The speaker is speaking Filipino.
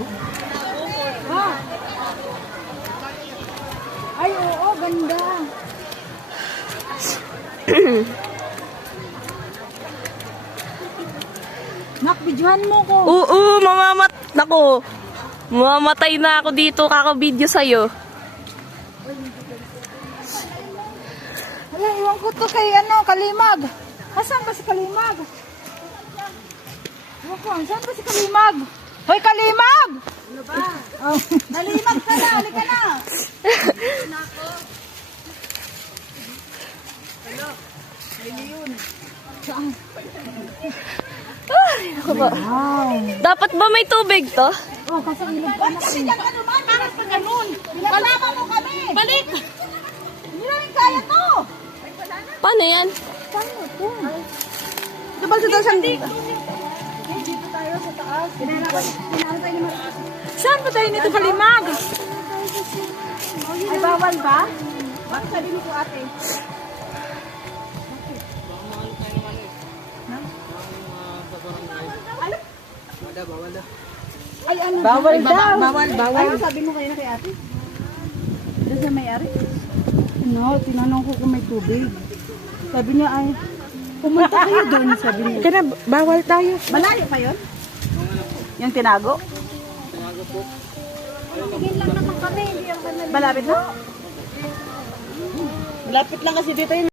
dito. Ha? Ay, oo, ganda. Nak, videohan mo ko. Oo, Nako, mamamatay na ako dito kakabidyo sa'yo. Wala, iwan ko to kay Kalimag. Asan ba si Kalimag? Iwan ko, saan ba si Kalimag? Hoy, Kalimag! Ano ba? Oh. Kalimag ka na, halika na. Hello, Leon. Saan? Ako ba? Wow. Dapat ba may tubig to? Oh, kasi ilog ka na. Kasi dyan, ano ba? Bakit pa ganun? Palama mo kami. Balik! Hindi namin kaya to. Paano yan? Paano to? Diba sa taas ang dito? Dito tayo sa taas. Pinaan tayo ni Marcos. Saan ba tayo nito, Kalimag? Ay, bawal ba? Bakit sabi mo ko, ate? Ay, ano? Bawal daw. Bawal. Ano sabi mo kayo na kay ate? Doon sa may-ari? Tinanong ko kung may tubig. Sabi niya ay, pumunta kayo doon, sabi niya. Kaya bawal tayo. Malayo pa yun? Yung tinago? Tinago po. Tingin lang naman kami, hindi ang kanal. Malapit na? Lapit lang kasi dito yun.